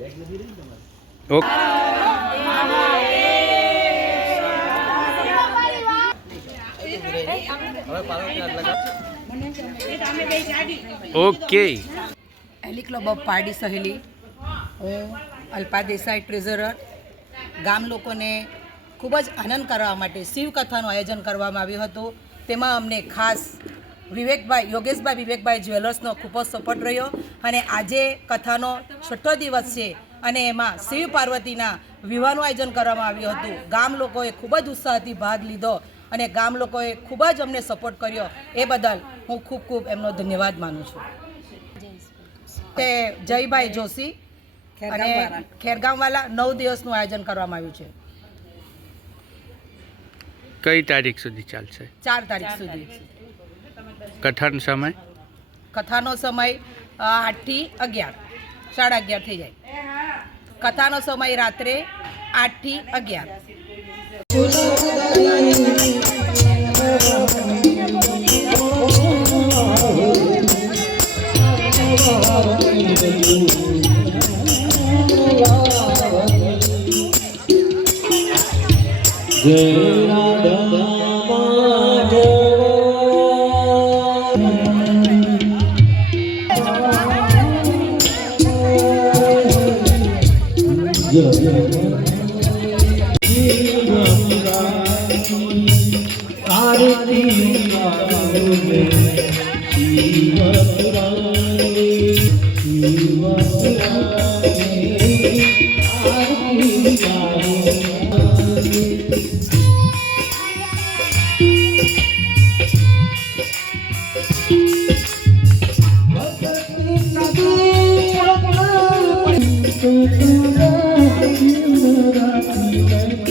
Okay. Okay એલી club of Pardi Saheli, હું Alpa Desai treasurer. ગામ લોકોને ખૂબ જ આનંદ કરવા માટે શિવકથાનું આયોજન કરવામાં આવ્યું હતું. તેમાં અમને ખાસ વિવેકભાઈ યોગેશભાઈ વિવેકભાઈ જ્વેલર્સનો ખૂબ જ સપોર્ટ રહ્યો અને આજે કથાનો છઠ્ઠો દિવસ છે અને એમાં શિવ પાર્વતીના વિવાહનું આયોજન કરવામાં આવ્યું હતું. ગામ લોકોએ ખૂબ જ ઉત્સાહથી ભાગ લીધો અને ગામ લોકોએ ખૂબ જ અમને સપોર્ટ કર્યો. એ બદલ હું ખૂબ ખૂબ એમનો ધન્યવાદ માનું છું. તે જયભાઈ જોશી અને ખેરગામવાલા નવ દિવસનું આયોજન કરવામાં આવ્યું છે. કઈ તારીખ સુધી ચાલશે? ચાર તારીખ સુધી. કથાનો સમય? કથાનો સમય આઠથી અગિયાર. સાડા અગિયાર થઈ જાય. કથાનો સમય રાત્રે આઠથી અગિયાર.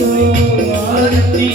ઉમાપતે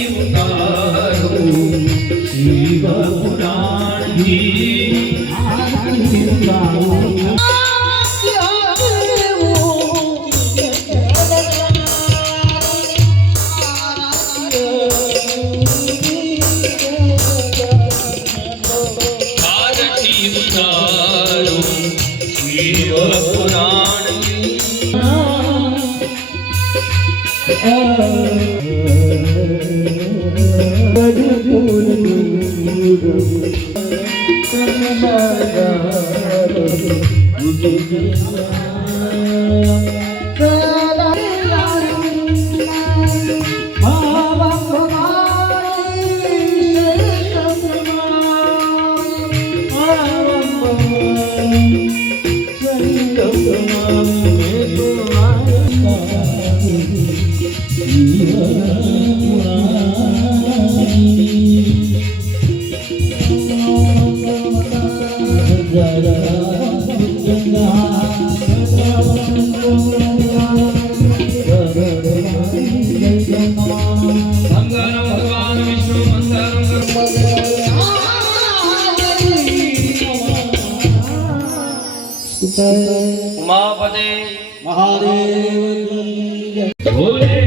Воле!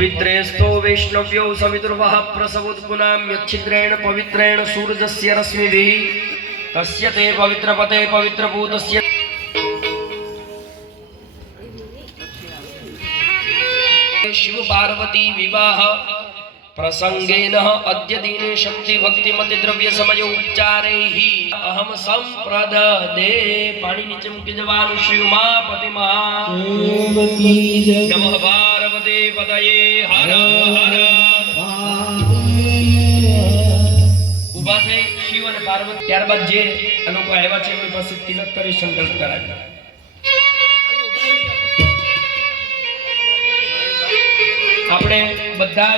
પવિત્રેસ્તો વૈષ્ણવ્યો સવિતુર્વઃ પ્રસવોદ્ગુણામ્યચ્છિદ્રેણ પવિત્રેણ સૂરજસ્ય રશ્મિભિ તસ્ય તે પવિત્રપતે પવિત્રભૂતસ્ય શિવ પાર્વતી વિવાહ પ્રસંગેન અદ્ય દિને શક્તિ ભક્તિ મતિ દ્રવ્ય સમય ઉચ્ચારૈઃ અહમ સંપ્રદદે પાણી નીચે મૂકી જવાનું શ્રી ઉમાપતિ મહા નમઃ પતયે હર હર ઊભા થઈ શિવ અને પાર્વતી ત્યારબાદ જે લોકો આવ્યા છે, એમની પાસે તિલક કરી સંકલ્પ કરાવ્યો. આપણે બધા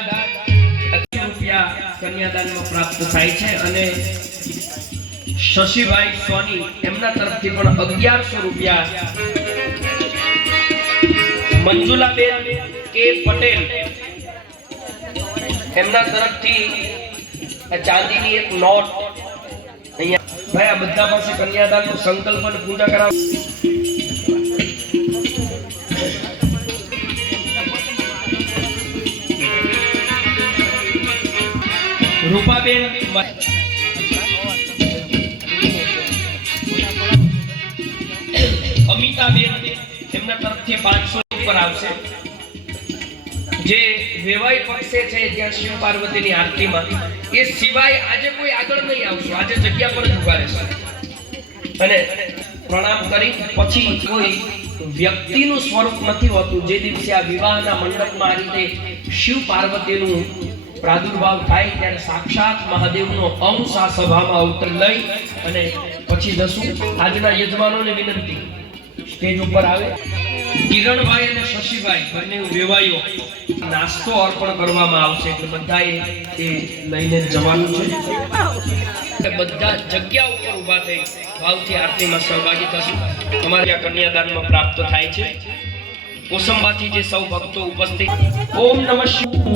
રૂપિયા કન્યાદાનમાં પ્રાપ્ત થાય છે અને શશીભાઈ સોની એમના તરફથી પણ અગિયારસો રૂપિયા મંજુલાબેન કે પટેલ એમના તરફથી ચાંદીની એક નોટ અહીંયા ભાઈ બધા પાસે કન્યાદાનનું સંકલ્પ અને પૂજા કરાવ રૂપાબેન અમિતાબેન એમના તરફથી પાંચસો ઉપર આવશે. જે વેવાય પક્ષે છે જ્યાં શિવ પાર્વતીની આરતીમાં, એ સિવાય આજે કોઈ આગળ નહીં આવશું. આજે જગ્યા પર જ ઊભા રહેશે. અને પ્રણામ કરી, પછી કોઈ વ્યક્તિનું સ્વરૂપ નથી હોતું. જે દિવસે આ વિવાહના મંડપમાં આ રીતે શિવ પાર્વતીનું પ્રાદુર્ભાવ થાય, ત્યારે સાક્ષાત મહાદેવનો અંશ આ સભામાં અવતર લઈ અને પછી જશું. આજના યજમાનોને વિનંતી. સ્ટેજ ઉપર આવે. કિરણભાઈ અને શશીભાઈ, બંને વેવાઈઓ. નાસ્તો અર્પણ કરવામાં આવશે એટલે બધાએ એ લઈને જવાનું છે. બધા જગ્યા ઉપર ઊભા થઈ ભાવથી આરતીમાં સહભાગી થશું. અમારે આ કન્યાદાનમાં પ્રાપ્ત થાય છે. કોસંબાથી જે સૌ ભક્તો ઉપસ્થિત, ઓમ નમઃ શિવાય.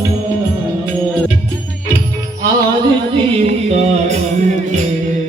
सब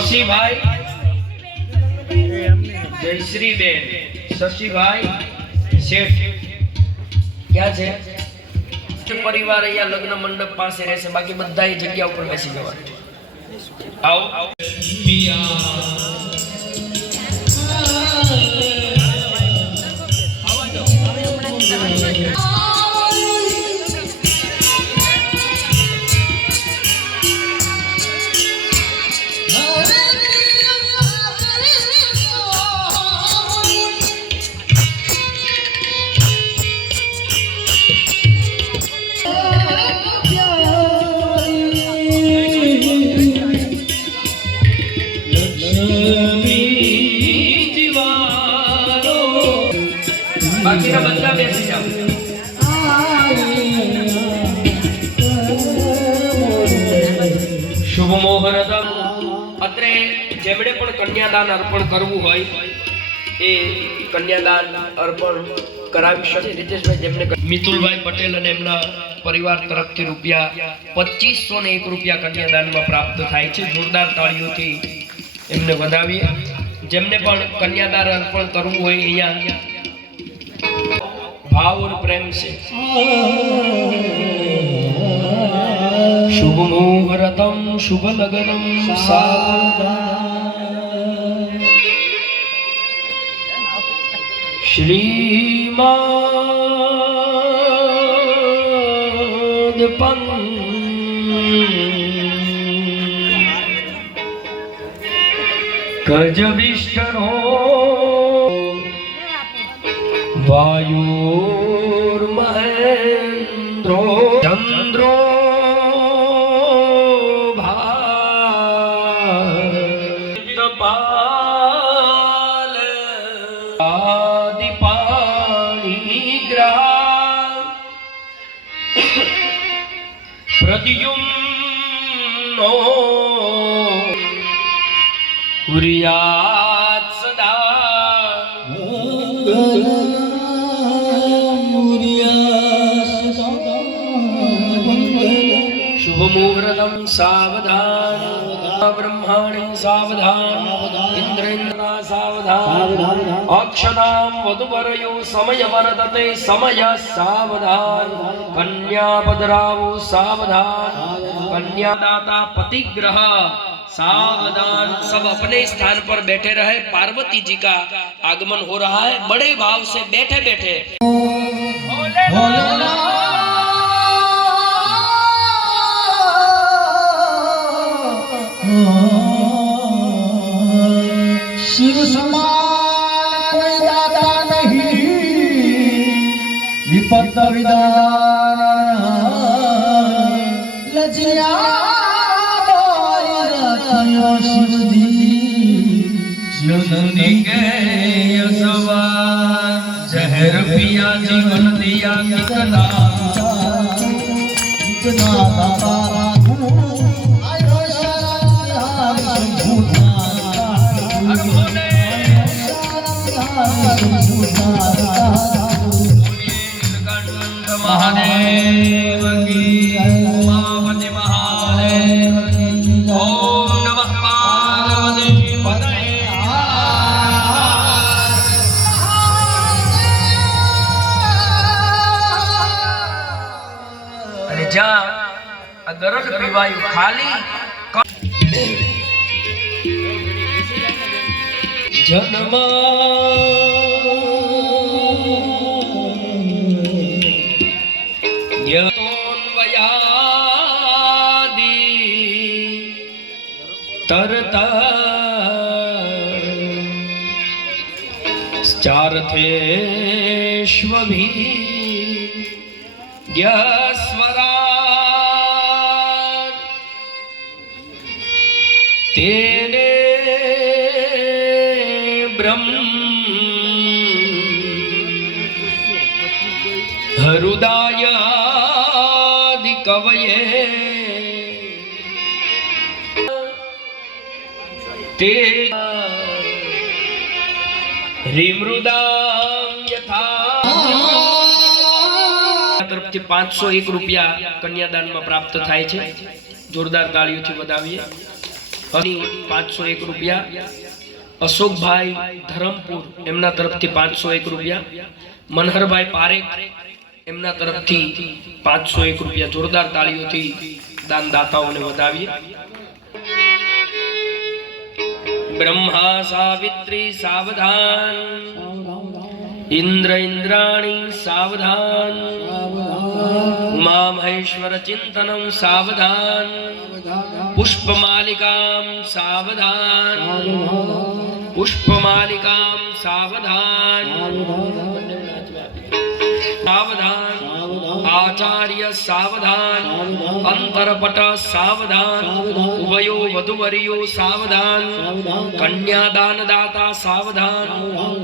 શશીભાઈ જયશ્રીબેન. શશીભાઈ શેઠ ક્યાં છે? પરિવાર અહીંયા લગ્ન મંડપ પાસે રહેશે બાકી બધા જગ્યા ઉપર બેસી જવા. આવો આવો. કન્યાદાન અર્પણ કરવું હોય, એ કન્યાદાન અર્પણ કરાવી શકે. રીતેશભાઈ, જેમને મિતુલભાઈ પટેલ અને એમના પરિવાર તરફથી રૂપિયા પચીસો ને એક રૂપિયા કન્યાદાનમાં પ્રાપ્ત થાય છે. જોરદાર તાળીઓથી એમને વધાવીએ. જેમને પણ કન્યાદાન અર્પણ કરવું હોય, અહીંયા ભાવ પ્રેમ છે. શુભ મુહૂર્તમ, શુભ લગ્નમ, સાવધાન. શ્રીમાદ પં ગજ વિષ્ણો વાયુર્મહેન્દ્રો ચંદ્રો ભા સદયુમ્નો કુરિયાત સદા શુભ મુહૂર્તમ સાવધાન બ્રહ્માણી સાવધાન ઇન્દ્રેન્દ્રા સાવધાન અક્ષનામ વધુ સમય વર્તતે સમય સાવધાન કન્યા પદરાવો સાવધાન कन्या दाता पतिग्रह सावधान सब अपने स्थान पर बैठे रहे पार्वती जी का आगमन हो रहा है बड़े भाव से बैठे बैठे શિવ સમાન કોઈ દાતા નહીં વિપત વિદાન मुनि गए जहर पिया जीवन दिया कितना कितना दाता महादेव ખાલી જન્મ તરત ચારથેષ્વભી યસ્વરા તેને બ્રહ્મ હૃદયાદિ કવયે તે તરફથી પાંચસો એક રૂપિયા કન્યાદાનમાં પ્રાપ્ત થાય છે. જોરદાર તાળીઓથી વધાવીએ. પાંચસો એક રૂપિયા. અશોકભાઈ ધરમપુર એમના તરફથી પાંચસો એક રૂપિયા. મનહરભાઈ પારેખ એમના તરફથી પાંચસો એક રૂપિયા. જોરદાર તાળીઓથી દાનદાતાઓને વધાવીએ. બ્રહ્મા સાવિત્રી સાવધાન. ઇન્દ્ર ઇન્દ્રાણી સાવધાન. મા મહેશ્વર ચિંતનમ સાવધાન. પુષ્પમાલિકામ સાવધાન. પુષ્પમાલિકામ સાવધાન. સાવધાન. આચાર્ય સાવધાન. અંતરપટ સાવધાન ઉભયો વધુવરિયો સાવધાન કન્યાદાન દાતા સાવધાન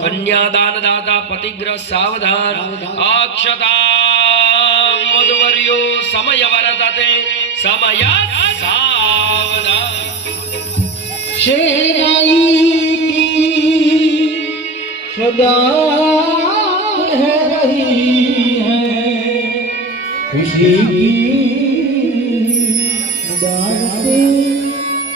કન્યાદાન દાતા પતિગ્રહ સાવધાન અક્ષતા વધુવરિયો સમય વરતતે સમય સાવધાન સદા રહી હે ખુશી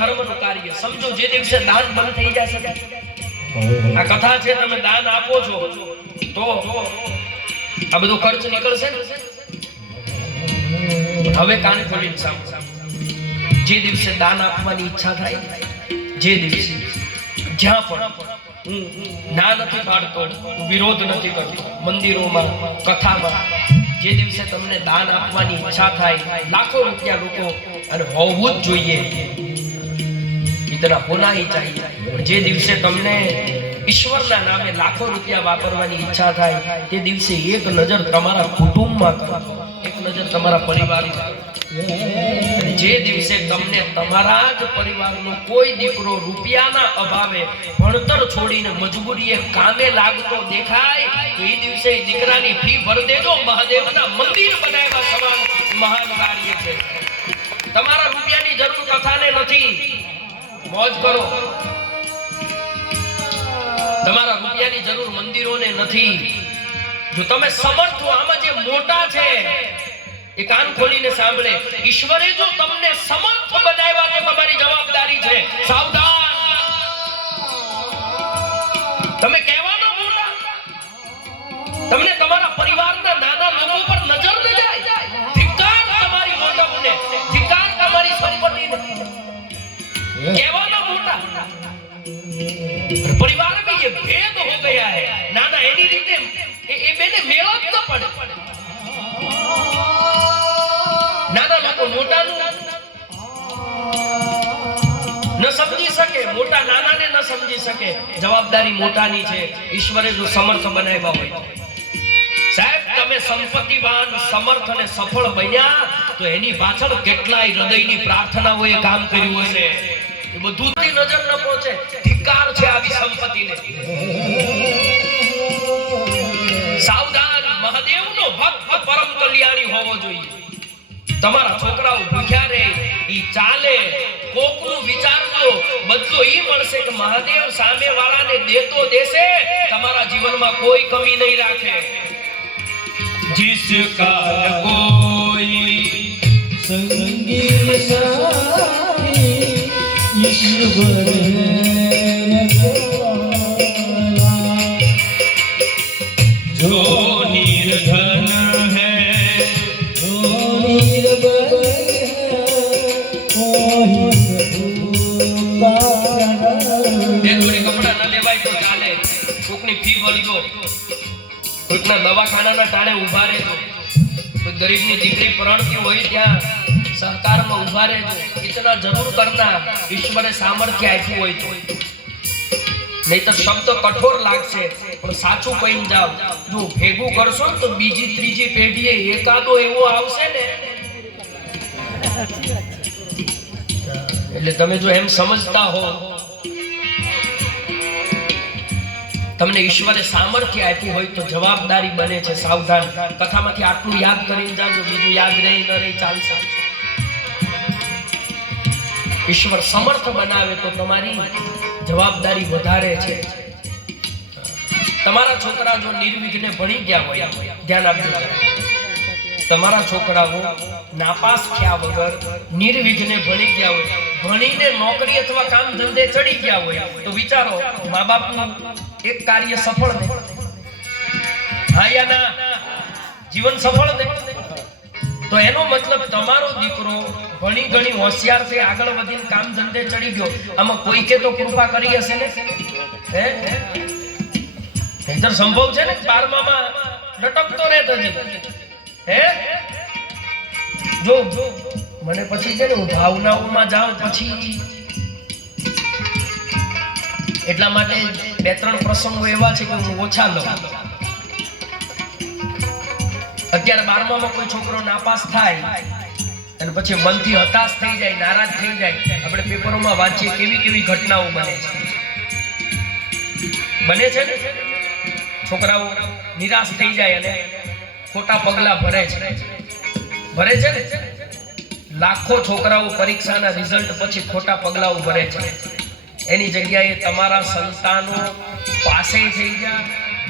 ધર્મનું કાર્ય. સમજો, જે દિવસે દાન બંધ થઈ જશે આ કથા છે, તમે દાન આપો છો, તો આ બધો ખર્ચ નીકળશે હવે કાન ખોલીને જે દિવસે દાન આપવાની ઈચ્છા થાય, જે દિવસે જ્યાં પણ હું ના નથી પાડતો, વિરોધ નથી કરતો, મંદિરોમાં, કથામાં, જે દિવસે તમને દાન આપવાની ઈચ્છા થાય, લાખો રૂપિયા લોકો અને હોવું જ જોઈએ. ઇતના હોના હી ચાહીએ. જે દિવસે તમને ઈશ્વરના નામે લાખો રૂપિયા વાપરવાની ઈચ્છા થાય, તે દિવસે એક નજર તમારા કુટુંબમાં કરો. એક નજર તમારા પરિવારમાં જે દિવસે તમને તમારા જ પરિવારનો કોઈ દીકરો રૂપિયાના અભાવે ભણતર છોડીને મજબૂરીએ કામે લાગતો દેખાય એ દિવસે દીકરાની ફી ભરી દેજો મહાદેવના મંદિર બનાવ્યા સમાન મહાન કાર્ય છે. તમારા રૂપિયાની જરૂર કથાને નથી. મોજ કરો. તમારા રૂપિયાની જરૂર મંદિરોને નથી. જો તમે સમર્થ હો જે મોટા છે. એ કાન ખોલીને સાંભળે. ઈશ્વરે જો તમને સમર્થ બનાવ્યા તો તમારી જવાબદારી છે. સાવધાન! તમે કહેવાનો મોટા તમને તમારા પરિવારના परिवार में ये भेद हो गया है नाना एनी રીતે એ એ બેને મેળો જ ન પડે નાના લોકો મોટાનું ન સમજી શકે મોટા નાનાને ન સમજી શકે જવાબદારી મોટાની છે ઈશ્વરે જો સમર્થ બનાવ્યા હોય તો. સાહેબ તમે સંપત્તિવાન સમર્થ અને સફળ બન્યા તો એની પાછળ કેટલાય હૃદયની પ્રાર્થનાઓએ કામ કર્યું હશે એ બધું થી નજર ન પહોંચે અધિકાર છે આવી સંપત્તિને. સાવધાન મહાદેવનો ભક્ત પરમ કલ્યાણી હોવો જોઈએ. તમારા છોકરાઓ ભૂખ્યા રહે, ઈ ચાલે, કોકનું વિચારજો બધું ઈ મળશે કે મહાદેવ સામે વાળાને દેતો દેશે, તમારા જીવનમાં કોઈ કમી નહીં રાખે. જિસકા કોઈ સંગીત સાથી ઈશ્વર હૈ. કોઈકના દવાખાનાના ટાણે ઊભા રહેજો. ગરીબની દીકરી પરણતી હોય ત્યાં સહકારમાં ઊભા રહેજો. ઇતના જરૂર કરના ઈશ્વરે સામર્થ્ય આપ્યું હોય તો. નહીં તો શબ્દ કઠોર લાગશે, પણ સાચું કહીને જાઓ. જો ભેગું કરશો તો બીજી ત્રીજી પેઢીએ એકાદો એવો આવશે ને. એટલે તમે જો એમ સમજતા હો તમને ઈશ્વરે સામર્થ્ય આપ્યું હોય તો જવાબદારી બને છે, સાવધાન. કથામાંથી આટલું યાદ કરીને જાજો, બીજું યાદ રહી, ન રહી, ચાલશે. ઈશ્વર સમર્થ બનાવે તો તમારી જવાબદારી વધારે છે. તમારા છોકરા જો નિર્વિઘ્ને ભણી ગયા હોય, ધ્યાન આપજો. તમારા છોકરાઓ નાપાસ થયા વગર, નિર્વિઘ્ને ભણી ગયા હોય, ભણીને નોકરી અથવા કામ ધંધે ચડી ગયા હોય, તો વિચારો મા બાપનું એક કાર્ય સફળ ને હા યા જીવન સફળ ને તો એનો મતલબ તમારો દીકરો ભણી ઘણી હોશિયાર છે આગળ વધીને કામ ધંધે ચડી ગયો. આમાં કોઈ કે તો કૃપા કરી હશે ને? હે? નહીતર સંભવ છે ને? બારમામાં લટકતો રહે તો હજી. હે? જો, મને પછી છે ને હું ભાવનાઓમાં જાઉં પછી એટલા માટે બે ત્રણ પ્રસંગો એવા છે કે હું ઓછા લઉં. અત્યારે બારમામાં કોઈ છોકરો નાપાસ થાય અને પછી મનથી હતાશ થઈ જાય, નારાજ થઈ જાય, આપણે પેપરોમાં વાંચીએ કેવી કેવી ઘટનાઓ બને છે. બને છે ને? છોકરાઓ નિરાશ થઈ જાય અને ખોટા પગલા ભરે છે. ભરે છે ને? લાખો છોકરાઓ પરીક્ષાના રિઝલ્ટ પછી ખોટા પગલાઓ ભરે છે. એની જગ્યાએ તમારા સંતાનો પાસે થઈ ગયા,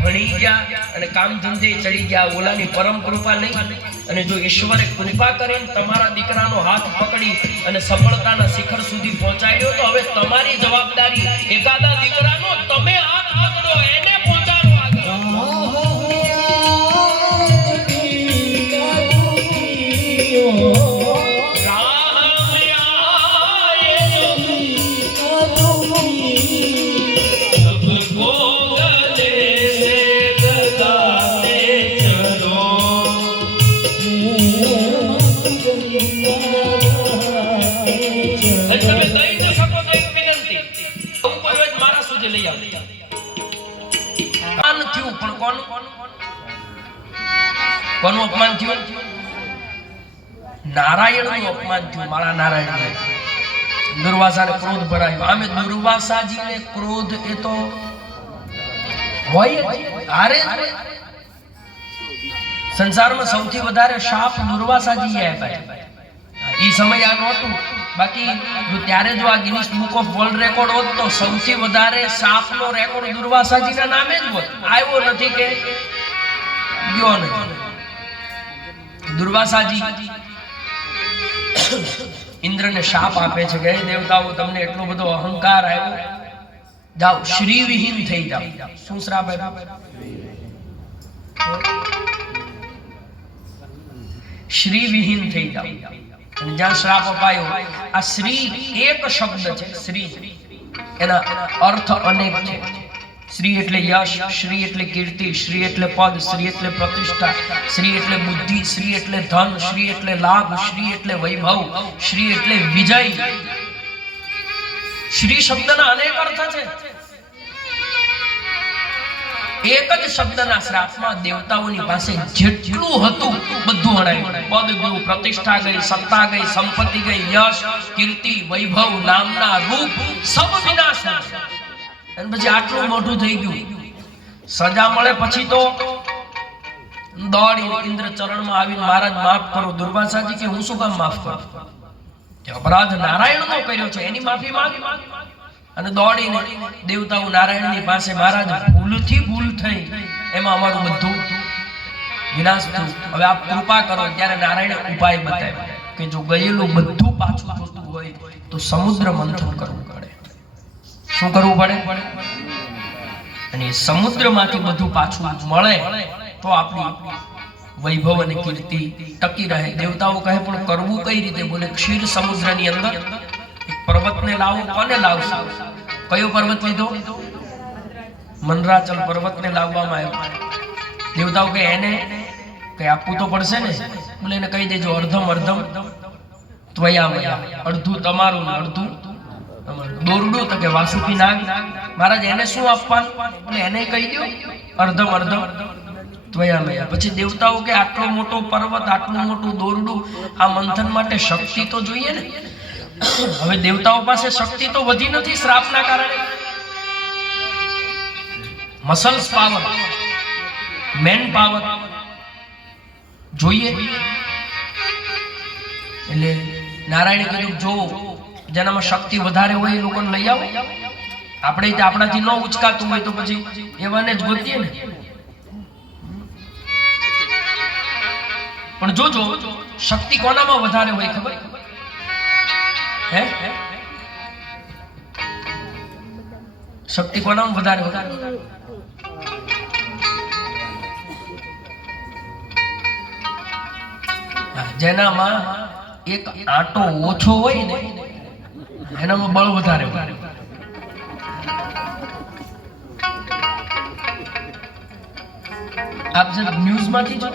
ભણી ગયા અને કામ ધંધે ચડી ગયા. ઓલાની પરમ કૃપા નહીં. અને જો ઈશ્વરે કૃપા કરીને તમારા દીકરાનો હાથ પકડી અને સફળતાના શિખર સુધી પહોંચાડ્યો, તો હવે તમારી જવાબદારી એકાદા દીકરાનો પણ કોનું કોનું અપમાન થયું? નારાયણનું અપમાન થયું, મારા નારાયણ દુર્વાસાને ક્રોધ ભરાયો. આમે દુર્વાસાજીને ક્રોધ એ તો હોય. હારે સંસારમાં સૌથી વધારે શાપ દુર્વાસાજી આપ્યા એ સમય આ નહોતું. બાકી ત્યારે જો આ Guinness book of world record હોત તો સૌથી વધારે સાપનો રેકોર્ડ દુર્વાસાજીના નામે જ હોત. આવ્યો નથી કે ગયો નથી. દુર્વાસાજી ઇન્દ્રને શાપ આપે છે કે દેવતાઓ, તમને એટલો બધો અહંકાર આવ્યો? જાઓ શ્રી વિહીન થઈ જાઓ. શું શ્રાપ શ્રી વિહીન થઈ જાઓ. શ્રી એટલે યશ, શ્રી એટલે કીર્તિ, શ્રી એટલે પદ, શ્રી એટલે પ્રતિષ્ઠા, શ્રી એટલે બુદ્ધિ, શ્રી એટલે ધન, શ્રી એટલે લાભ, શ્રી એટલે વૈભવ, શ્રી એટલે વિજય. શ્રી શબ્દના અનેક અર્થ છે. એક જ શબ્દના શ્રાપમાં દેવતાઓની પાસે જેટલું હતું, બધું હણાયું પદ ગયું પ્રતિષ્ઠા ગઈ, સત્તા ગઈ, સંપત્તિ ગઈ, યશ, કીર્તિ, વૈભવ નામના રૂપ સબ વિનાશ અને પછી આટલું મોટું થઈ ગયું. સજા મળે પછી તો દોડી ઇન્દ્ર ચરણમાં આવીને મહારાજ માફ કરો. દુર્વાસાજી કે હું શું કામ માફ કરું? અપરાધ નારાયણનો કર્યો છે, એની માફી માંગી. અને દોડીને દેવતાઓ નારાયણની પાસે મહારાજ ભૂલથી ભૂલ થઈ. એમાં અમારું બધું વિનાશ થયું. હવે આપ કૃપા કરો, ત્યારે નારાયણે ઉપાય બતાવ્યો કે જો ગયેલું બધું પાછું જોતું હોય તો સમુદ્ર મંથન કરવું પડે. શું કરવું પડે? અને સમુદ્રમાંથી બધું પાછું મળે તો આપણી વૈભવ અને કીર્તિ ટકી રહે. દેવતાઓ કહે, પણ કરવું કઈ રીતે? બોલે, ક્ષીર સમુદ્રની અંદર પર્વતને લાવું, કોને લાવશો? કયો પર્વત લીધો? મનરાચલ પર્વતને લાવવામાં આવ્યો. દેવતાઓ કે એને કઈ આપવું તો પડશે ને? બોલે, એને કહી દેજો, અર્ધમ અર્ધમ ત્વયામયા. અડધું તમારું અડધું દોરડું તો કે વાસુકી નાગ. મહારાજ, એને શું આપવાનું? એટલે એને કહી દો અર્ધમ અર્ધમ ત્વયામયા. પછી દેવતાઓ કે આટલો મોટો પર્વત, આટલું મોટું દોરડું, આ મંથન માટે શક્તિ તો જોઈએ ને. હવે દેવતાઓ પાસે શક્તિ તો વધી નથી, શ્રાપના કારણે. મસલ્સ પાવર મેન પાવર જોઈએ. એટલે નારાયણે કીધું, જો જેનામાં શક્તિ વધારે હોય એ લોકોને લઈ આવો. આપણે આપણાથી ન ઉચકાતું હોય તો પછી એવાને જ ગોતીએ ને. પણ જોજો, શક્તિ કોનામાં વધારે હોય ખબર? હે? શક્તિ કોનામાં વધારે વધારે જેનામાં એક આંટો ઓછો હોય ને, એનામાં બળ વધારે આપ જે ન્યૂઝમાંથી જો